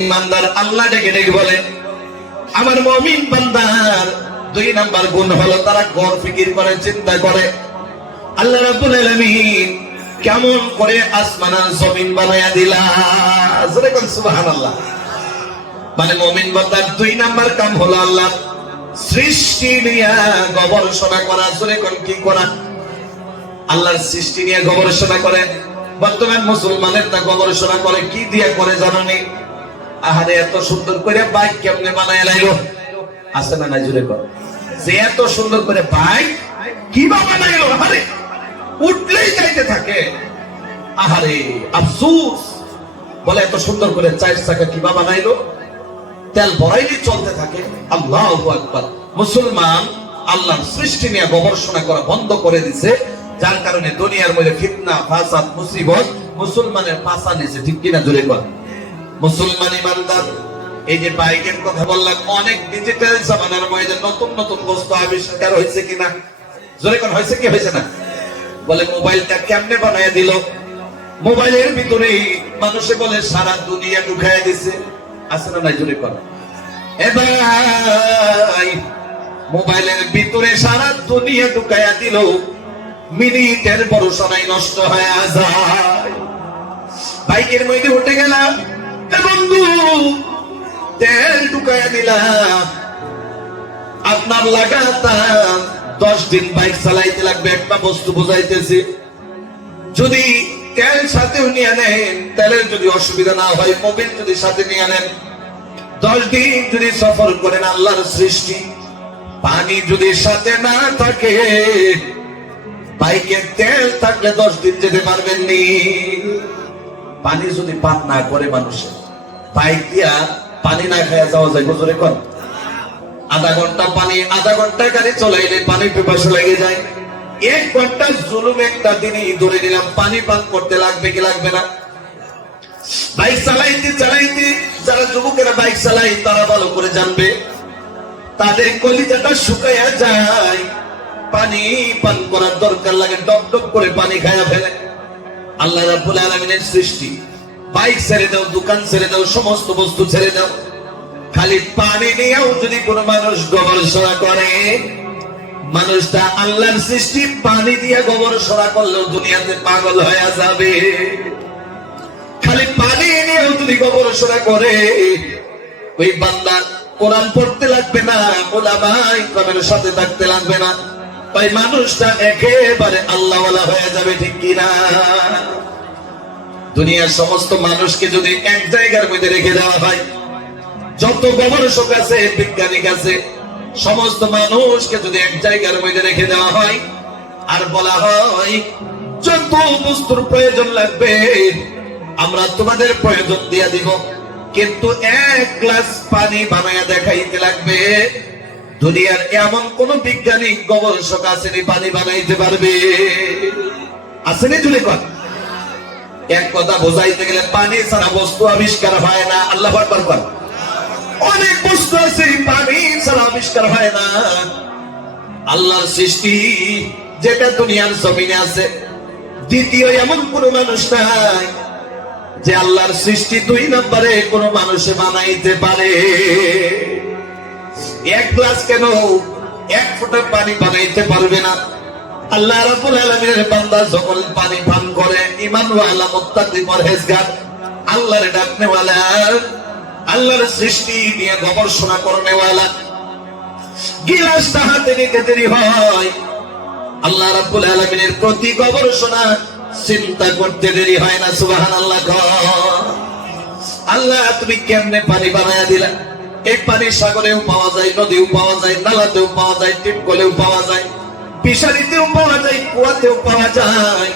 ইমানদার আল্লাহ ডেকে ডেকে বলে আমার মুমিন বান্দার দুই নাম্বার গুণ হলো তারা গর ফিকির করে, চিন্তা করে আল্লাহ রাব্বুল আলামিন কেমন করে আসমান আর জমিন বানায়া দিলা। জোরে কোন সুবহানাল্লাহ। মানে মুমিন বান্দার দুই নাম্বার কাম হলো আল্লাহ সৃষ্টি নিয়ে গবেষণা করা। জোরে কোন কি করা? আল্লাহর সৃষ্টি নিয়ে গবেষণা করে। বর্তমান মুসলমানের তা গবেষণা করে কি দিয়ে করে জানেন? আহারে এত সুন্দর করে বাইক কেমনে বানায় লাইলো, আছে না নাই? জুড়ে কর যে এত সুন্দর করে বাইক কিভাবে বানাইলো, আহারে উঠলেই যাইতে থাকে। আহারে আফসোস, বলে এত সুন্দর করে চার চাকা কিভাবে বানাইলো, তেল ভরাইলেই চলতে থাকে। আল্লাহু আকবার। মুসলমান আল্লাহর সৃষ্টি নিয়ে গবেষণা করা বন্ধ করে দিছে, যার কারণে দুনিয়ার মধ্যে ফিতনা ফাসাদ মুসিবত মুসলমানের পাশা নিছে। ঠিক কিনা? জুড়ে কর। মুসলমান ইমানদার এই যে বাইকের কথা বললাম, অনেক ডিজিটাল জামানার মধ্যে নতুন নতুন বস্তু আবিষ্কার হয়েছে কিনা? জোরে কোন হয়েছে কি হয়েছে না? বলে মোবাইলটা কেমনে বানায় দিল, মোবাইলের ভিতরে মানুষে বলে সারা দুনিয়া ঢুকায় দিছে, আছে না নাই? জোরে কোন। এ ভাই, মোবাইলের ভিতরে সারা দুনিয়া ঢুকায়া দিল, মিনিটের ভরসা নাই, নষ্ট হয়ে যায়। বাইকের মধ্যে উঠে গেলাম, বন্ধু তেল ঢুকায়া দিলাম, আপনার লাগাতার 10 দিন বাইক চালাইতে লাগবে। একটা বস্তু বুঝাইতেছি, যদি তেল সাথেও নিয়ে নেন, তেলের যদি অসুবিধা না হয়, মোবিল যদি সাথে নিয়ে নেন, 10 দিন যদি সফর করেন, আল্লাহর সৃষ্টি পানি যদি সাথে না থাকে, বাইকের তেল থাকলে 10 দিন যেতে পারবেন নি। পানি যদি পান না করে মানুষের, বাইক দিয়া পানি না খায়া যাওয়া যায়? বুঝলে কোন? আধা ঘন্টা পানি, আধা ঘন্টা গাড়ি চলাইলে পানি পিপাসা লেগে যায়। 1 ঘন্টা জুলুম একটা দিনই ধরে নিলাম, পানি পান করতে লাগবে কি লাগবে না? বাইক চালাইতে চালাইতে যারা যুবকেরা বাইক চালায় তারা ভালো করে জানবে, তাদের কলিজাটা শুকাইয়া যায়, পানি পান করার দরকার লাগে, ডক ডক করে পানি খায়া ফেলে। আল্লাহ রাব্বুল আলামিনের সৃষ্টি, বাইক ছেড়ে দাও, দোকান ছেড়ে দাও, সমস্ত বস্তু ছেড়ে দাও, খালি পানি নিয়েও যদি কোনো মানুষ গবেষণা করে, মানুষটা আল্লাহর সৃষ্টি পানি দিয়ে গবেষণা করলেও দুনিয়াতে পাগল হয়ে যাবে। খালি পানি নিয়েও যদি গবেষণা করে, ওই বান্দা কোরআন পড়তে লাগবে না, ওলামায়ে কেরামের সাথে থাকতে লাগবে না, তাই মানুষটা একেবারে আল্লাহওয়ালা হয়ে যাবে। ঠিক কিনা? দুনিয়ার সমস্ত মানুষকে যদি এক জায়গার মধ্যে রেখে দেওয়া হয়, যত গবেষক আছে, বিজ্ঞানী আছে, সমস্ত মানুষকে যদি এক জায়গার মধ্যে রেখে দেওয়া হয়, আর বলা হয় যত বস্তুর প্রয়োজন লাগবে আমরা তোমাদের প্রয়োজন দিয়ে দিব, কিন্তু 1 গ্লাস পানি বানায়া দেখাইতে লাগবে, দুনিয়ার এমন কোন বিজ্ঞানিক গবেষক আসেনি পানি বানাইতে পারবে? আসেনি? জুড়ে কর। এক কথা বোঝাইতে গেলে, পানি ছাড়া বস্তু আবিষ্কার হয় না। আল্লাহু আকবার কর। অনেক বস্তু আছে পানি ছাড়া আবিষ্কার হয় না। আল্লাহর সৃষ্টি যেটা দুনিয়ার জমিনে আছে, দ্বিতীয় এমন কোন মানুষ নাই যে আল্লাহর সৃষ্টি 2 নম্বরে কোন মানুষে বানাইতে পারে। 1 গ্লাস কেন, 1 ফোঁটা পানি বানাইতে পারবে না। আল্লাহ রাব্বুল আলামিনের বান্দা যখন পানি পান করে, ঈমানওয়ালা মুত্তাকি পরহেজগার, আল্লাহর ডাকনেওয়ালা, আল্লাহর সৃষ্টি নিয়ে গবেষণা করনেওয়ালা, গিলাসটা হাতে নিতে দেরি হয়, আল্লাহ রাব্বুল আলামিনের প্রতি গবেষণা চিন্তা করতে দেরি হয় না। সুবহানাল্লাহ। আল্লাহ তুমি কেমনে পানি বানায়া দিলা? এই পানি সাগরেও পাওয়া যায়, নদীও পাওয়া যায়, নালাতেও পাওয়া যায়, টিপকলেও পাওয়া যায়, ফিশারিতেও পাওয়া যায়, কুয়াতেও পাওয়া যায়।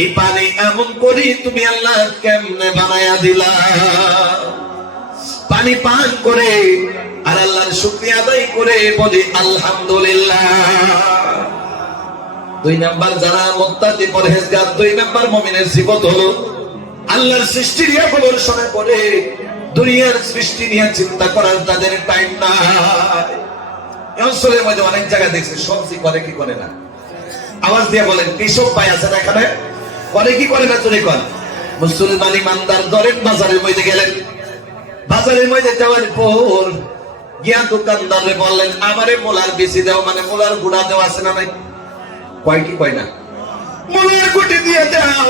এই পানি এমন করি তুমি আল্লাহ কেমনে বানায়া দিলা? পানি পান করে আর আল্লাহর শুকরিয়া আদায় করে বলি আলহামদুলিল্লাহ। 2 নাম্বার যারা মুত্তাকি পরহেজগার, 2 নাম্বার মুমিনের সিফত হলো আল্লাহর সৃষ্টি নিয়ে গবেষণা করে, দুনিয়ার সৃষ্টি নিয়ে চিন্তা করার তাদের টাইম নাই। অঞ্চলের মধ্যে অনেক জায়গায় দেখছি সবজি করে কি করে না? আওয়াজ দিয়ে বলেন, কৃষক ভাই আছে না এখানে? করে কি করে না? চুরি কর। মুসলমান ইমানদার ধরেন বাজারের মধ্যে গেলেন, বাজারের মধ্যে যাওয়ার পর গিয়া দোকানদারে বললেন আমারে মোলার বেশি দাও, মানে মোলার গুড়া দেওয়া আছে না নাই? কয় কি কয় না? মোলার গুটি দিয়ে দাও।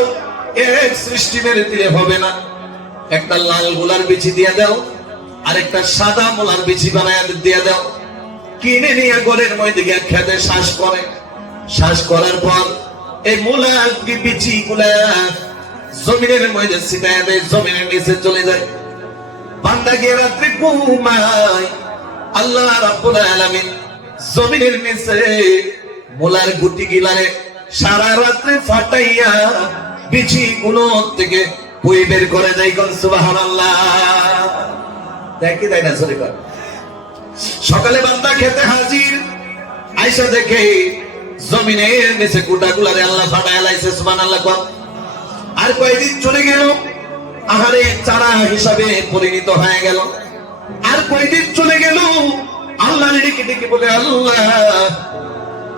এক সৃষ্টি মেরে দিলে হবে না, একটা লাল মোলার বিচি দিয়ে দাও, আর একটা সাদা মোলার বিচি বানায় দিয়ে দাও। কিনে নিয়ে ঘরের মধ্যে গিয়ে খেতে শ্বাস করে, শ্বাস করার পর এই মোলার বিচি গুলা জমিনের মধ্যে ছিটায় দেয়, জমিনের নিচে চলে যায়। বান্দা গিয়ে রাত্রে ঘুমায়, আল্লাহ রাব্বুল আলামিন জমিনের নিচে মোলার গুটি গিলারে সারা রাত্রে ফাটাইয়া বিচি গুলো থেকে বই বের করে দেয়। কোন সুবহানাল্লাহ। দেখি তাই না? সকালে বান্দা খেতে হাজির, আয়সা দেখে জমিনের নিচে গুটা গুলারে আল্লাহ ফাটাইয়া লাইছে। সুবহানাল্লাহ। আর কয়েকদিন চলে গেল, আহারে চারা হিসাবে পরিণত হয়ে গেল। আর কয়েকদিন চলে গেল, আল্লাহ ডেকে ডেকে বলে আল্লাহ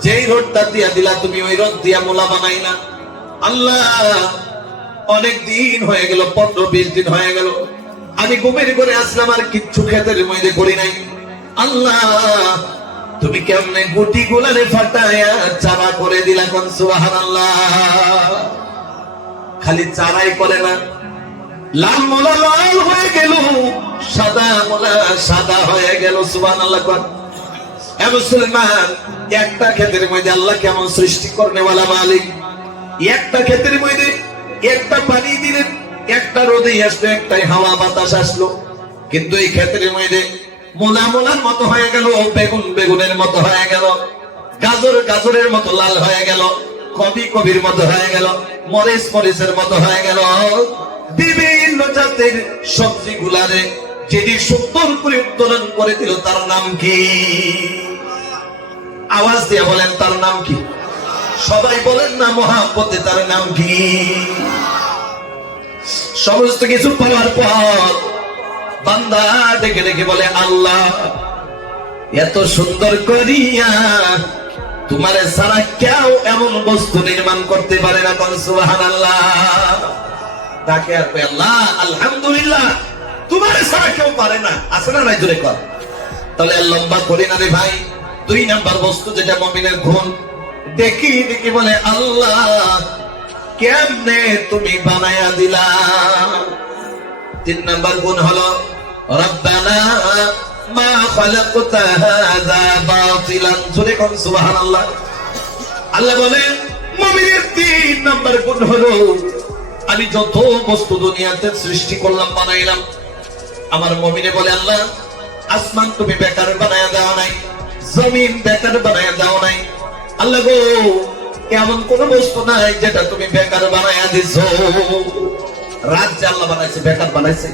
যেই রোদটা দিয়া দিলা তুমি ওই রোদ দিয়া মোলা বানাই না। আল্লাহ অনেক দিন হয়ে গেল, 15-20 দিন হয়ে গেল, আমি ঘুমের ঘরে আসলাম আর কিচ্ছু ক্ষেতের মধ্যে করি নাই। আল্লাহ তুমি কেমনে গুটি গুলারে ফাটায়া চারা করে দিলা। কোন সুবহানাল্লাহ। খালি চারাই করে না, লাল মোলা লাল হয়ে গেল, সাদা মোলা সাদা হয়ে গেল। সুবহানাল্লাহ। মুসলমান, একটা ক্ষেতের মধ্যে আল্লাহ কেমন সৃষ্টি করনেওয়ালা মালিক। একটা ক্ষেতের মধ্যে একটা পানি দিলেন, একটা রোদে আসলো, একটাই হাওয়া বাতাস আসলো, কিন্তু এই ক্ষেতের মধ্যে মোলা মোলার মতো হয়ে গেল, বেগুন বেগুনের মতো হয়ে গেল, গাজর গাজরের মতো লাল হয়ে গেল, কবি কবির মতো হয়ে গেল, মরিচ মরিচের মতো হয়ে গেল। বিভিন্ন জাতের সবজি গুলারে যিনি সুন্দর করে উত্তোলন করে দিল তার নাম কি? আওয়াজ দিয়ে বলেন তার নাম কি? সবাই বলেন না মহাব্বতে তার নাম কি? সমস্ত কিছু পাওয়ার পর বান্দা ডেকে ডেকে বলে আল্লাহ এত সুন্দর করিয়া তোমারে সারা কেউ এমন বস্তু নির্মাণ করতে পারে না। কোন সুবহানাল্লাহ। তাকে আর আল্লাহ আলহামদুলিল্লাহ তোমারে সারা কেউ পারে না। আছে না নাই? জোরে কর। তাহলে লম্বা করি না রে ভাই। 2 নাম্বার বস্তু যেটা মুমিনের গুণ, দেখি দেখি বলে আল্লাহ কেমনে তুমি বানায়া দিলা। 3 নাম্বার গুণ হলো রব্বানা মা খালাকতা হাযা বাতিলান। জোরে কোন সুবহানাল্লাহ। আল্লাহ বলেন মুমিনের 3 নাম্বার গুণ হলো আমি যত বস্তু দুনিয়াতে সৃষ্টি করলাম বানাইলাম, আমার মুমিনে বলে আল্লাহ আসমান তুমি বেকার বানায়া দাও নাই, জমিন বেকার বানায়া দাও নাই। আল্লাহ গো এমন কোন বস্তু নাই যেটা তুমি বেকার বানায়া দিছো। রাত যে আল্লাহ বানাইছে বেকার বানাইছে?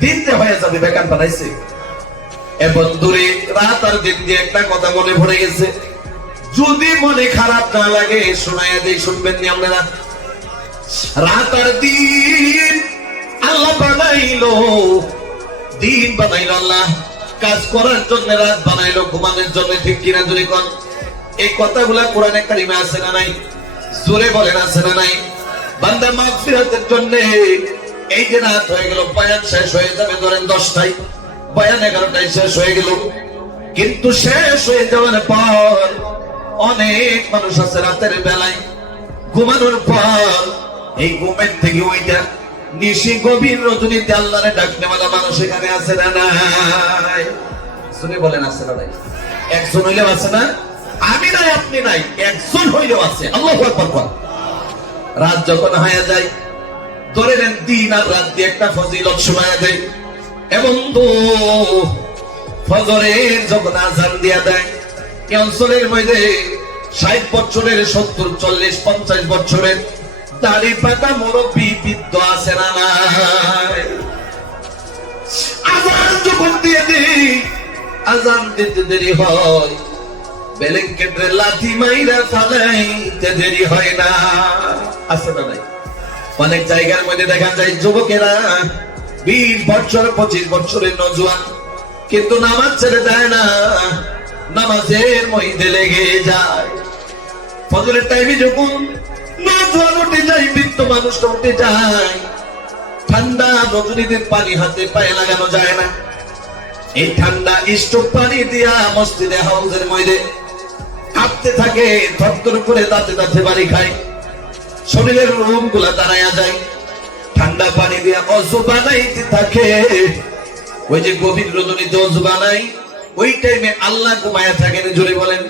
দিন যে হয়ে যাবে বেকার বানাইছে? এবং দূরে রাত আর দিন দিয়ে একটা কথা মনে পড়ে গেছে, যদি মনে খারাপ না লাগে শোনায়া দেই, শুনবেন নি আপনারা? রাত আর দিন আল্লাহ বানাইলো, দিন বানাইলো আল্লাহ, কাজ করার জন্য রাত বানাইলো, ঘুমানোর জন্য। ঠিক কিনা? জোরে কোন। এই কথাগুলা কোরআনে কারিমে আছে না নাই? জোরে বলেন আছে না নাই? বান্দা মাগফিরাতের জন্য এই যে রাত হয়ে গেল, বয়ান শেষ হয়ে যাবে ধরেন 10টায়, বয়ান 11টায় শেষ হয়ে গেল, কিন্তু শেষ হয়ে যাওয়ার পর অনেক মানুষ আছে রাতের বেলায় ঘুমানোর পর এই ঘুমের থেকে ওইটা নিশি গভীর রজনীতে আল্লাহরে ডাকনেওয়ালা মানুষ এখানে আছে না নাই? শুনে বলেন আছে না নাই? একজন হইলেও আছে না? আমি নাই আপনি নাই, একজন হইলেও আছে। আল্লাহু আকবার। রাত যখন হয়ে যায়, ধরে নেন দিন আর রাত দিয়ে একটা ফজিলত শোনায় দেয়। এবং তো ফজরের যখন আযান দিয়া দেয়, এই অঞ্চলের মধ্যে 60 বছরের 70, 40, 50 বছরের দাড়ি পাকা মুরব্বী বৃদ্ধ আছে না নাই? আযান যখন দিয়ে দেই, আযান দিতে দেরি হয়, ব্ল্যাঙ্কেটে লাথি মাইরা ফালাইতে দেরি হয় না। আছে না নাই? অনেক জায়গার মধ্যে দেখা যায় যুবকেরা 20 বছর 25 বছরের নওজোয়ান, কিন্তু নামাজ ছেড়ে দেয় না, নামাজের মধ্যে লেগে যায়। ফজরের টাইমে যখন নওজোয়ান উঠে যায়, বৃদ্ধ মানুষটা উঠে যায়, ঠান্ডা রজনীতে পানি হাতে পায়ে লাগানো যায় না। এই ঠান্ডা স্টোভ পানি দিয়া মসজিদে হাউজের মধ্যে কাঁপতে থাকে, থরথর করে দাঁতে দাঁতে বাড়ি খায়, শরীরের রোম গুলা দাঁড়ায়া যায়। ঠান্ডা পানি দিয়া অজু বানাইতে থাকে। ওই যে গভীর রজনীতে অজু বানাই, ওই টাইমে আল্লাহ ঘুমায়া থাকেন। জোরে বলেন,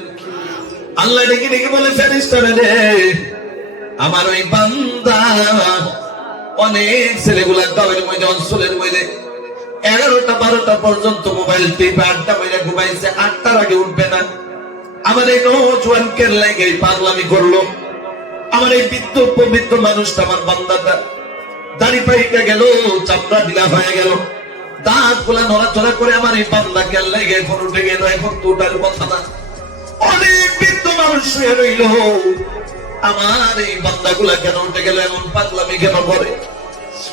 আল্লাহ ডেকে ডেকে বলে, ফেরেশতারা রে, আমার ওই বান্দা অনেক ছেলেগুলা গাঁয়ের মধ্যে, অঞ্চলের মধ্যে 11টা 12টা পর্যন্ত মোবাইল টিপে আড্ডা মেরে ঘুমাইছে, 8টার আগে উঠবে না। আমার এই নওজোয়ান কেল্লাকে পাগলামি করলো। আমার এই বৃদ্ধ পবিত্র মানুষটা, আমার বান্দাটা দাড়ি পাইকা গেল, চামড়া ঢিলা হয়ে গেল, দাঁত গুলা নড়াচড়া করে আমার এই বান্দা কেল্লাকে এখন উঠে গেল, এখন তো ওটার কথা না। অনেক বৃদ্ধ মানুষ শুয়ে রইল, আমার এই বান্দা গুলা কেন উঠে গেল, এমন পাগলামি কেন করে?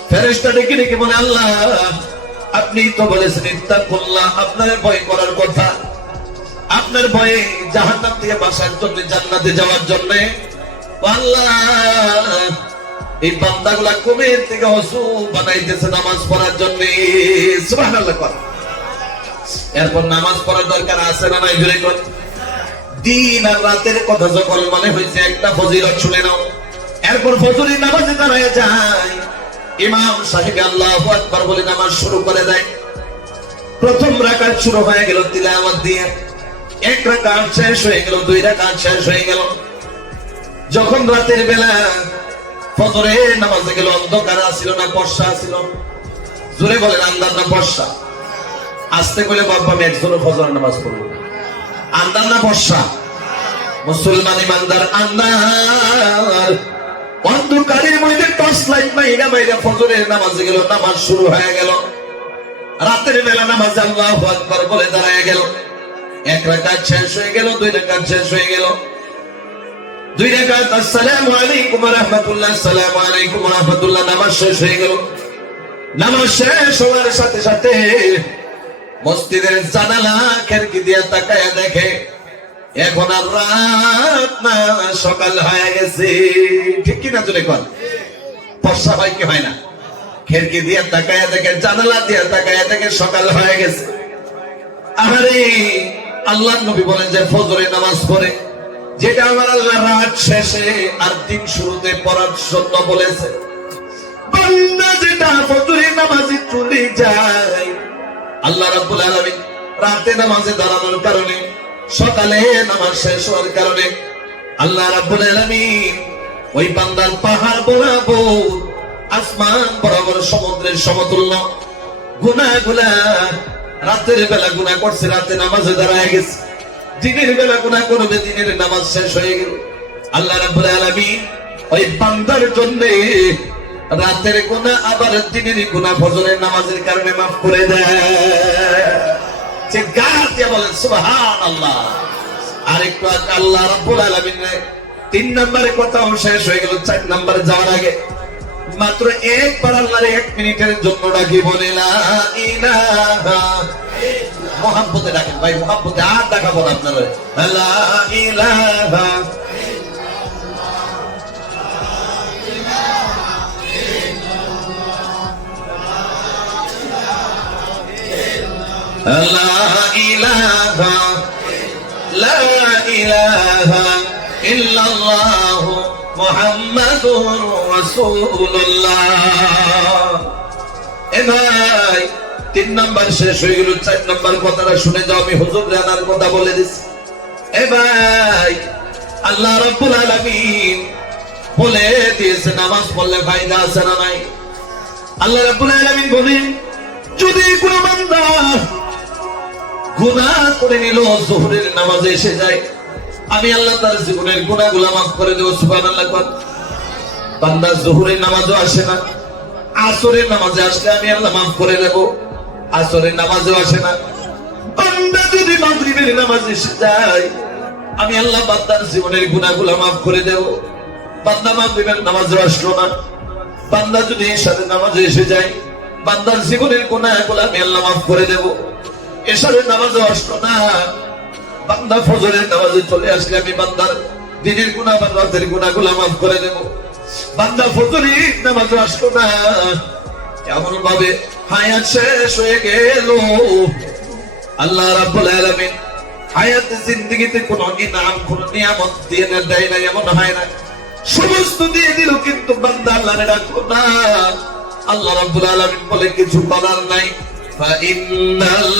ফেরেশতা ডেকে ডেকে বলে, আল্লাহ আপনি তো বলেছেন ইত্তাকুল্লাহ, আপনার ভয় করার কথা, আপনার ভয়ে জাহান্নাম থেকে বাঁচার জন্য, জান্নাতে যাওয়ার জন্য। আল্লাহ এই বান্দাগুলা কবের থেকে ওযু বানাইতেছে নামাজ পড়ার জন্য। সুবহানাল্লাহ। এরপর নামাজ পড়ার দরকার আছে না নাই? জোরে কর। দিন আর রাতের কথা যখন মনে হয়েছে, একটা ফজিলত শুনে নাও। এরপর ফজরের নামাজে দাঁড়ায় যায়, ইমাম সাহেব আল্লাহু আকবার বলে নামাজ শুরু করে দেয়। প্রথম রাকাত শুরু হয়ে গেল তিলাওয়াত দিয়ে, 1 রাকাত শেষ হয়ে গেল, 2 রাকাত শেষ হয়ে গেল। যখন রাতের বেলা ফজরের নামাজে গেল, অন্ধকার ছিল না, বর্ষা ছিল। জোরে বলেন, আন্দার না বর্ষা? আস্তে করে বাবা, আমি একজনের ফজরের নামাজ পড়ব। আন্দার না বর্ষা? মুসলমান ইমানদার আন্দার। অন্ধকারের মধ্যে টর্চ লাইট মাইরা মাইরা ফজরের নামাজে গেল, নামাজ শুরু হয়ে গেল। রাতের বেলা নামাজে আল্লাহু আকবার বলে দাঁড়ায় গেল। 1 রাকাত শেষ হয়ে গেল, 2 রাকাত শেষ হয়ে গেল। 2 রাকাত আসসালামু আলাইকুম ওয়া রাহমাতুল্লাহ, আসসালামু আলাইকুম ওয়া রাহমাতুল্লাহ, নামাজ শেষ হয়ে গেল। নামাজ শেষ হওয়ার সাথে সাথে মসজিদের জানালা খিড়কি দিয়ে তাকায়া দেখে, এখন আর রাত না, সকাল হয়ে গেছে। ঠিক কিনা? জোরে কর। ফর্সা হয় কি হয় না? খিড়কি দিয়ে তাকায়া দেখে, জানালা দিয়ে তাকায়া দেখে সকাল হয়ে গেছে। আরে আল্লাহর নবী বলেন যে ফজরের নামাজ পড়ে, যেটা আমার আল্লাহ রাত শেষে আর দিন শুরুতে পড়ার জন্য বলেছে। বান্দা যেটা ফজরের নামাজে চলে যায়, আল্লাহ রাব্বুল আলামিন রাতে নামাজে দাঁড়ানোর কারণে, সকালে নামাজ শেষ হওয়ার কারণে আল্লাহ রাব্বুল আলামিন ওই বান্দার পাহাড় বরাবর, আসমান বরাবর, সমুদ্রের সমতুল্য গুনাহগুলা, রাতের বেলা গুনাহ করছে, রাতে নামাজে দাঁড়ায় গেছে, দিনের বেলা গুনাহ করবে, দিনের নামাজ শেষ হয়ে গেল। আল্লাহ রাব্বুল আলামিন ওই বান্দার জন্য রাতের গুনাহ আবার দিনের গুনাহ ফজরের নামাজের কারণে মাফ করে দেয়। যে গাল দিয়ে বলেন সুবহানাল্লাহ। আরেকটু আল্লাহ রাব্বুল আলামিন 3 নম্বরে কথা শেষ হয়ে গেল। 4 নম্বরে যাওয়ার আগে মাত্র একবার আল্লাহর 1 মিনিটের জন্য ডাকি, বলে লা ইলাহা, মোহাব্বতে ডাকেন ভাই, মোহাব্বতে আর ডাকাবো না আপনারা। লা ইলাহা লা ইলাহা ইল্লাল্লাহ মুহাম্মাদুর রাসূলুল্লাহ। এ ভাই 3 নাম্বার শেষ হয়ে গেল, 4 নাম্বার কথাটা শুনে যাও। আমি হুজুর জানার কথা বলে দিচ্ছি। এ ভাই, আল্লাহ রাব্বুল আলামিন বলে দিয়েছে নামাজ পড়লে ফায়দা আছে না নাই? আল্লাহ রাব্বুল আলামিন বলেন, যদি কোন বান্দা গুনাহ করে নিল, যোহরের নামাজে এসে যায়, আমি আল্লাহ তার জীবনের গুনাহগুলো মাফ করে দেব। সুবহানাল্লাহ। বান্দা যোহরের নামাজও আসে না, আসরের নামাজে আসলে আমি আল্লাহ মাফ করে দেব। আসরের নামাজও আসে না। বান্দা যদি মাগরিবের নামাজে এসে যায়, আমি আল্লাহ বান্দার জীবনের গুনাহগুলো মাফ করে দেব। বান্দা মাগরিবের নামাজও আসলো না, বান্দা যদি এশারের নামাজে এসে যায়, বান্দার জীবনের গুনাহগুলো আমি আল্লাহ মাফ করে দেব। এশারের নামাজও আসলো না, বান্দা ফজরের নামাজে চলে আসলে আমি বান্দার দিনের গুনাহ বা রাতের গুনাহগুলো মাফ করে দেব। বান্দা ফজরের নামাজে আসলো না, এমন ভাবে হায়াত শেষ হয়ে গেল, আল্লাহ রাব্বুল আলামিন হায়াত জিন্দেগিতে কোনো ইনাম কোনো নিয়ামত দিয়ে দেয় না, এমন হয় না, সমস্ত দিয়ে দিল, কিন্তু বান্দা আল্লাহরে ডাকলো না। আল্লাহ রাব্বুল আলামিন বলে কিছু করার নাই, ফা ইন্নাল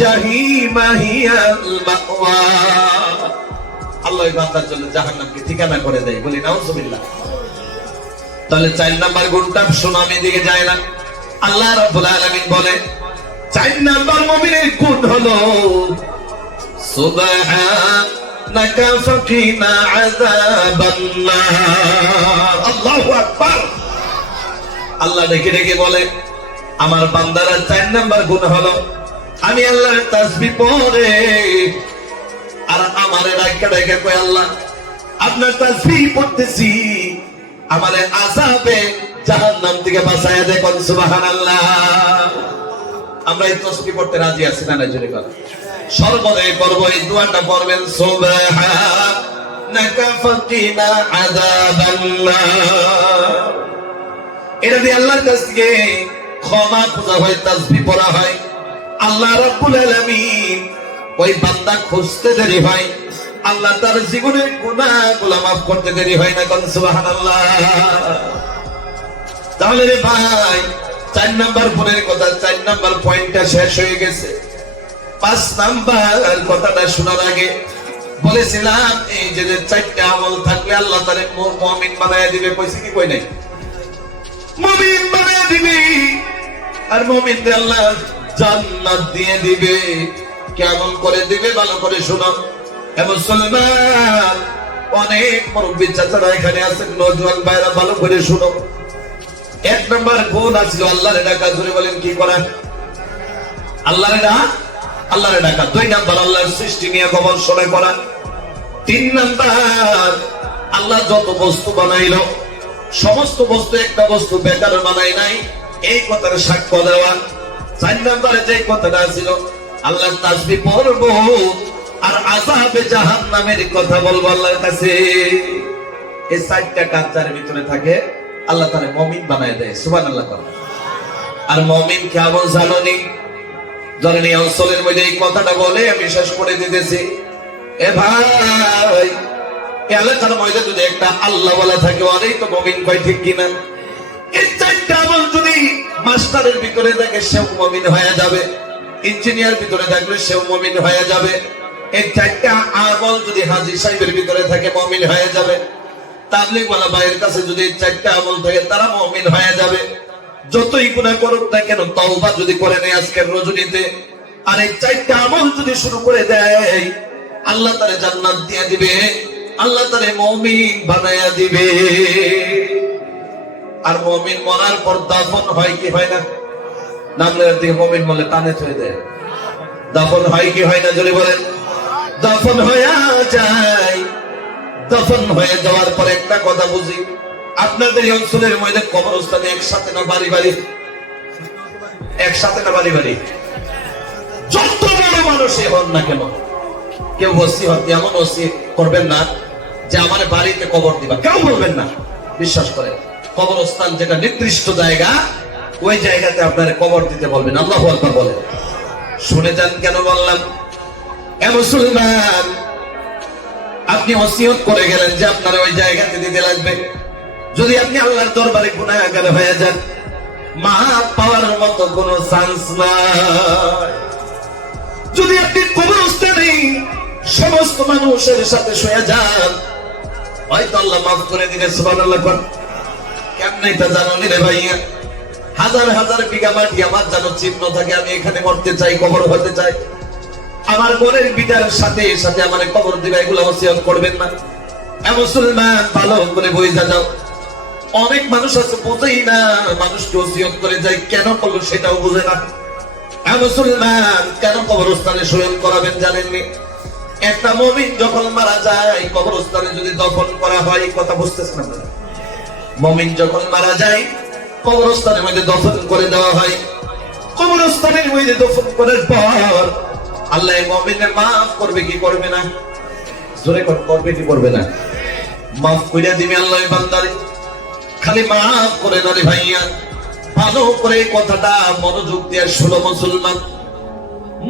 জাহিমা হিয়াল মাওয়া। আল্লাহ এই বান্দার জন্য জাহান্নামকে ঠিকানা করে দেয়, বলি নাউজুবিল্লাহ। তাহলে 4 নাম্বার গুণটা সুনামি দিকে যায় না। আল্লাহ রাব্বুল আলামিন বলে 4 নাম্বার মুমিনের গুণ হলো সুবহানাকা ফাকিনা আযাবান্নার। আল্লাহু আকবার। আল্লাহ ডেকে ডেকে বলে আমার বান্দারা 4 নাম্বার গুণ হলো আমি আল্লাহর তাসবিহ পড়ে আর আমারে ডাকে ডাকে কয় আল্লাহ আপনার তাসবিহ পড়তেছি, আমারে আযাবে জাহান্নাম থেকে বাঁচায়া দেন, সুবহানাল্লাহ। আমরা এই তাসবিহ পড়তে রাজি আছি না? নাই জোরে কথা। সর্বদাই পড়ব এই দোয়াটা, পড়বেন সুবহানাকা ফাকিনা আযাবান্নার। এটা দিয়ে আল্লাহর কাছ থেকে ক্ষমা খোঁজা হয়, তাসবিহ পড়া হয়। আল্লাহ রাব্বুল আলামিন ওই বান্দা খুঁজতে দেরি হয়, আল্লাহ তার জীবনের গুনাহগুলো মাফ করতে দেরি হয় না, সুবহানাল্লাহ। তাহলে রে ভাই 4 নাম্বার গুণের কথা, 4 নাম্বার পয়েন্টটা শেষ হয়ে গেছে। 5 নাম্বার কথাটা শোনার আগে বলেছিলাম এই যে 4টা আমল থাকলে আল্লাহ তারে মুমিন বানায় দিবে। কইছে কি কই নাই? মুমিন বানায় দিবে। আর মুমিনদের আল্লাহ জান্নাত দিয়ে দিবে। কেমন করে দিবে ভালো করে শোনো। এ মুসলমান, অনেক মুরব্বি চাচারা এখানে আছেন, নওজোয়ান ভাইরা ভালো করে শোনো। 1 নাম্বার গুণ আছে আল্লাহর ডাকা। ধরে বলেন কি করা? আল্লাহর ডাকা। 2 নাম্বার আল্লাহর সৃষ্টি নিয়ে গবেষণা করা। 3 নাম্বার আল্লাহ যত বস্তু বানাইলো সমস্ত বস্তু একটা বস্তু বেকার বানাই নাই, এই কথার সাক্ষ্য দেওয়া। 4 নাম্বারে যে কথাটা ছিল আল্লাহর তাসবিহ পড়ব আর আযাবে জাহান্নামের কথা বলবো আল্লাহর কাছে। এই 4টা কাজ যার ভিতরে থাকে আল্লাহ তারে মুমিন বানায় দেয়, সুবহানাল্লাহ। আর মুমিন কেমন জানোনি? ধরেন এই অঞ্চলের মধ্যে এই কথাটা বলে আমি শেষ করে দিতেছি। এ ভাই, এলাকার মধ্যে যদি একটা আল্লাহ বলা থাকে অনেক তো মুমিন কয়, ঠিক কিনা? এই 4টা আমল যদি মাস্টারের ভিতরে থাকে সেও মুমিন হয়ে যাবে, ইঞ্জিনিয়ার ভিতরে থাকলে সেও মুমিন হয়ে যাবে। এই 4টা আমল যদি হাজী সাহেবের ভিতরে থাকে মুমিন হয়ে যাবে। তাবলীগ ওয়ালা ভাইয়ের কাছে যদি 4টা আমল থাকে তারা মুমিন হয়ে যাবে। যতই গুনাহ করুক না কেন তওবা যদি করে নেয় আজকের রজনীতে আর এই 4টা আমল যদি শুরু করে দেয় আল্লাহ তারে জান্নাত দিয়ে দিবে, আল্লাহ তারে মুমিন বানায়া দিবে। আর মুমিন মরার পর দাফন হয় কি হয় না? নামলের দিকে মুমিন বলে টানে ছুঁয়ে দেয়। দাফন হয় কি হয় না? জোরে বলেন। দাফন হয়ে যায়। দাফন হয়ে যাওয়ার পর একটা কথা বুঝি, আপনাদের এই অঞ্চলের মধ্যে কবরস্থানে একসাথে না বাড়ি বাড়ি? একসাথে না বাড়ি বাড়ি? যত বড় মানুষই হন না কেন, কেউ ওসিয়ত এমন ওসিয়ত করবেন না যে আমার বাড়িতে কবর দিবা, কেউ বলবেন না। বিশ্বাস করেন, কবরস্থান যেটা নির্দিষ্ট জায়গা ওই জায়গাতে আপনার কবর দিতে বলবেন। আল্লাহু আকবার বলেন। শুনে যান কেন বললাম। এ মুসলমান, আপনি ওসিয়ত করে গেলেন যে আপনারা ওই জায়গাতে দিতে লাগবে। যদি আপনি আল্লাহর দরবারে গুনাহগার হয়ে যান, মাফ পাওয়ার মতো কোনো চান্স নাই। যদি আপনি কবরস্থানে সমস্ত মানুষের সাথে শুয়ে যান, হয়তো আল্লাহ মাফ করে দিবে, সুবহানাল্লাহ। কেমনে তা জানো রে ভাইয়া? হাজার হাজার বিঘা মাটি আমার যেন চিহ্ন থাকে, আমি এখানে মরতে চাই, কবর হতে চাই, আমার বোনের বিটার সাথে সাথে আমার কবর দিবে, এগুলো ওসিয়ত করবেন না। এ মুসলমান, ভালো করে বুঝা যাও। অনেক মানুষ আছে বোঝেই না, মানুষকে ওসিয়ত করে যায়, কেন করলো সেটাও বুঝে না। এ মুসলমান, কেন কবরস্থানে শয়ন করাবেন জানেননি? একটা মুমিন যখন মারা যায় কবরস্থানে যদি দফন করা হয়, কথা বুঝতেছেন আপনারা? মুমিন যখন মারা যায় কবরস্থানের মধ্যে দফন করে দেওয়া হয়। কবরস্থানের মধ্যে দফন করার পর আল্লাহ মুমিনের মাফ করবে কি করবে না? জোরে করবে কি করবে না? মাফ কইরা দিবে আল্লাহ বান্দারে। খালি মাফ করে না রে ভাইয়া, ভালো করে কথাটা মনোযোগ দিয়ে শুনো মুসলমান।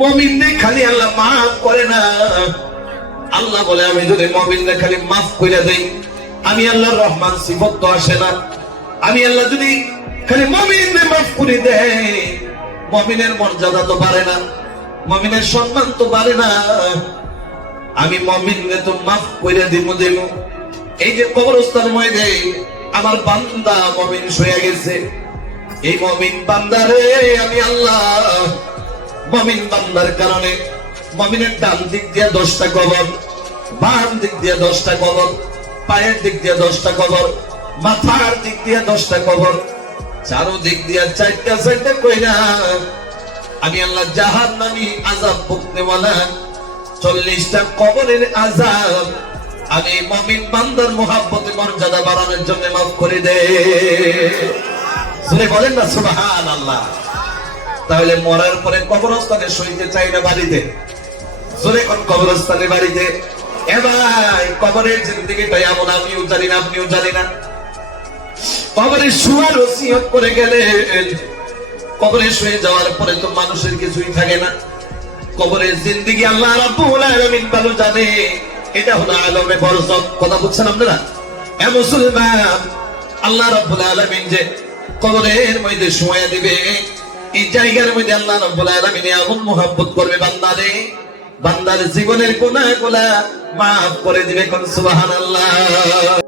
মুমিনদের খালি আল্লাহ মাফ করে না। আল্লাহ বলে আমি যদি মুমিনদের খালি মাফ করে দেই, আমি আল্লাহর রহমান সিফত তো আসে না। আমি আল্লাহ যদি খালি মুমিনদের মাফ করে দেই, মুমিনের মর্যাদা তো বাড়ে না, মুমিনের সম্মান তো বাড়ে না। আমি মুমিনদের তো মাফ করে দিব। এই যে কবরস্থানের মধ্যে আমার বান্দা মুমিন শুয়ে গেছে, এই মুমিন বান্দারে আমি আল্লাহ মুমিন বান্দার কারণে মুমিনের ডান দিক দিয়ে 10টা কবর, বাম দিক দিয়ে 10টা কবর, পায়ের দিক দিয়ে 10টা কবর, মাথার দিক দিয়ে 10টা কবর, চারো দিক দিয়ে 4টা কইরা আমি আল্লাহ জাহান্নামী আযাব ভুগতেওয়ালা 40টা কবরের আযাব আমি মুমিন বান্দার মুহাব্বতে মর্যাদা বাড়ানোর জন্য মাফ করে দে। শুনে বলেন না সুবহানাল্লাহ। তাহলে মরার পরে কবরস্থানে শুইতে চাই না বাড়িতে? জোরে কোন কবরস্থানে বাড়িতে? এ ভাই, কবরের জিন্দেগিটা এমন আমিও জানি না, আপনিও জানি না। কবরে শুয়ার ওসিয়ত করে গেলেন, কবরে শুয়ে যাওয়ার পরে তো মানুষের কিছুই থাকে না। কবরের জিন্দেগি আল্লাহ রাব্বুল আলামিন ভালো জানে। এটা হলো আলমে বরজক। কথা বুঝছেন আপনারা? এ মুসলমান, আল্লাহ রাব্বুল আলামিন যে কবরের মধ্যে শুয়ে দিবে, এই জায়গার মধ্যে আল্লাহ রাব্বুল আলামিন এমন মুহাব্বত করবে বান্দারে, বান্দার জীবনের গুনাহগুলা মাফ করে দিবে। কোন সুবহানাল্লাহ।